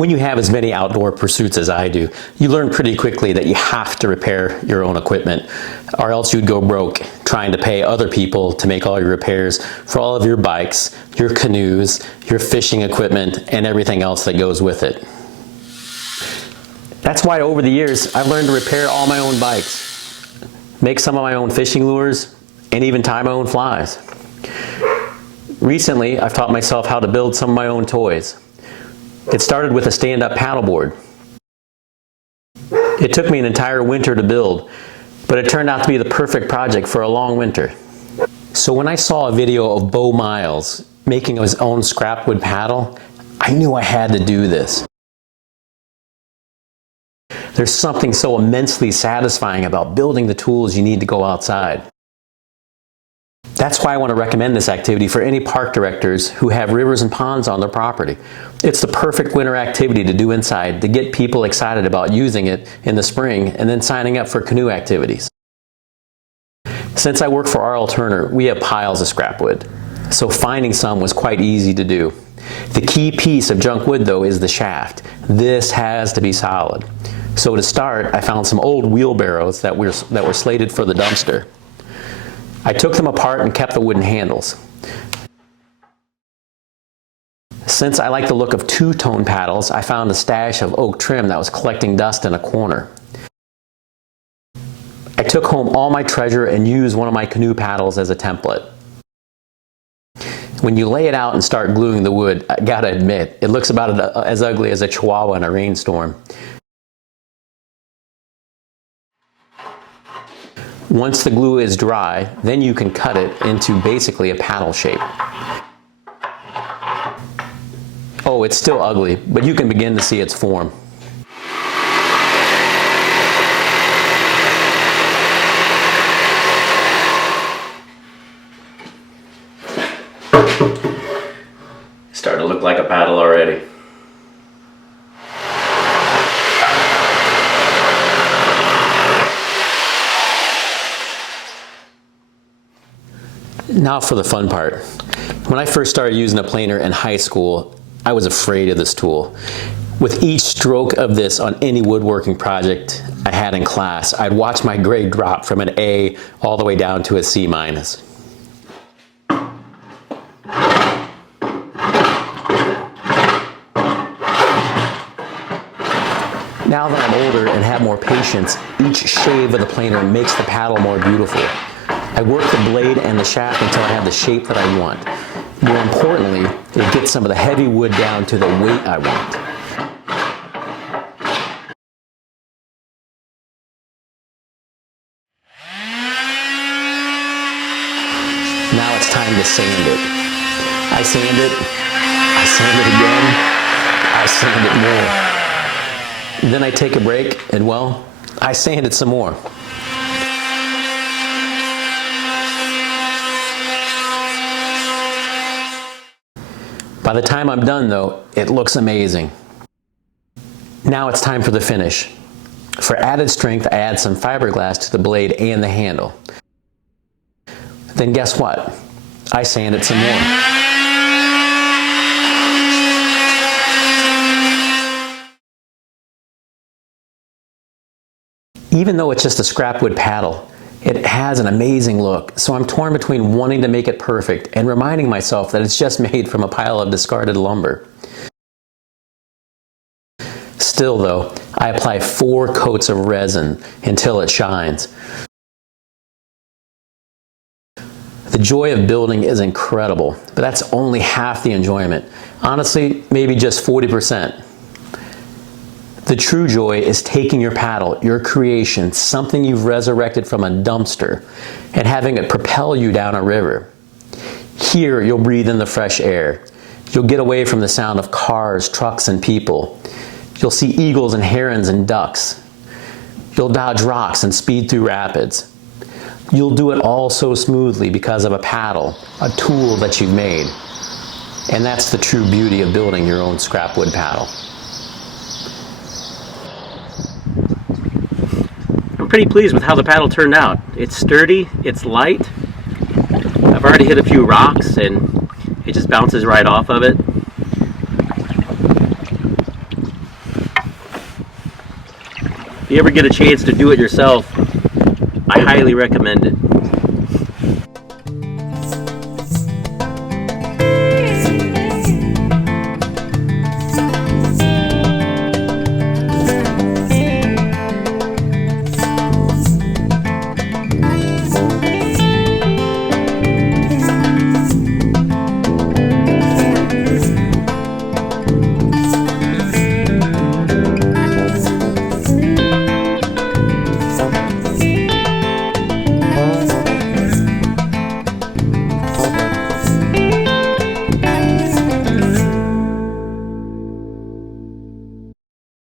When you have as many outdoor pursuits as I do, you learn pretty quickly that you have to repair your own equipment, or else you'd go broke trying to pay other people to make all your repairs for all of your bikes, your canoes, your fishing equipment, and everything else that goes with it. That's why over the years, I've learned to repair all my own bikes, make some of my own fishing lures, and even tie my own flies. Recently, I've taught myself how to build some of my own toys. It started with a stand-up paddleboard. It took me an entire winter to build, but it turned out to be the perfect project for a long winter. So when I saw a video of Beau Miles making his own scrap wood paddle, I knew I had to do this. There's something so immensely satisfying about building the tools you need to go outside. That's why I want to recommend this activity for any park directors who have rivers and ponds on their property. It's the perfect winter activity to do inside to get people excited about using it in the spring and then signing up for canoe activities. Since I work for R.L. Turner, we have piles of scrap wood, so finding some was quite easy to do. The key piece of junk wood, though, is the shaft. This has to be solid. So to start, I found some old wheelbarrows that were slated for the dumpster. I took them apart and kept the wooden handles. Since I like the look of two-tone paddles, I found a stash of oak trim that was collecting dust in a corner. I took home all my treasure and used one of my canoe paddles as a template. When you lay it out and start gluing the wood, I gotta admit, it looks about as ugly as a chihuahua in a rainstorm. Once the glue is dry, then you can cut it into basically a paddle shape. Oh, it's still ugly, but you can begin to see its form. It's starting to look like a paddle already. Now for the fun part. When I first started using a planer in high school, I was afraid of this tool. With each stroke of this on any woodworking project I had in class, I'd watch my grade drop from an A all the way down to a C-. Now that I'm older and have more patience, each shave of the planer makes the paddle more beautiful. I work the blade and the shaft until I have the shape that I want. More importantly, it gets some of the heavy wood down to the weight I want. Now it's time to sand it. I sand it, I sand it again, I sand it more. Then I take a break and, well, I sand it some more. By the time I'm done, though, it looks amazing. Now it's time for the finish. For added strength, I add some fiberglass to the blade and the handle. Then guess what? I sand it some more. Even though it's just a scrap wood paddle, it has an amazing look, so I'm torn between wanting to make it perfect and reminding myself that it's just made from a pile of discarded lumber. Still though, I apply 4 coats of resin until it shines. The joy of building is incredible, but that's only half the enjoyment. Honestly, maybe just 40%. The true joy is taking your paddle, your creation, something you've resurrected from a dumpster, and having it propel you down a river. Here, you'll breathe in the fresh air. You'll get away from the sound of cars, trucks, and people. You'll see eagles and herons and ducks. You'll dodge rocks and speed through rapids. You'll do it all so smoothly because of a paddle, a tool that you've made. And that's the true beauty of building your own scrap wood paddle. I'm pretty pleased with how the paddle turned out. It's sturdy, it's light. I've already hit a few rocks and it just bounces right off of it. If you ever get a chance to do it yourself, I highly recommend it.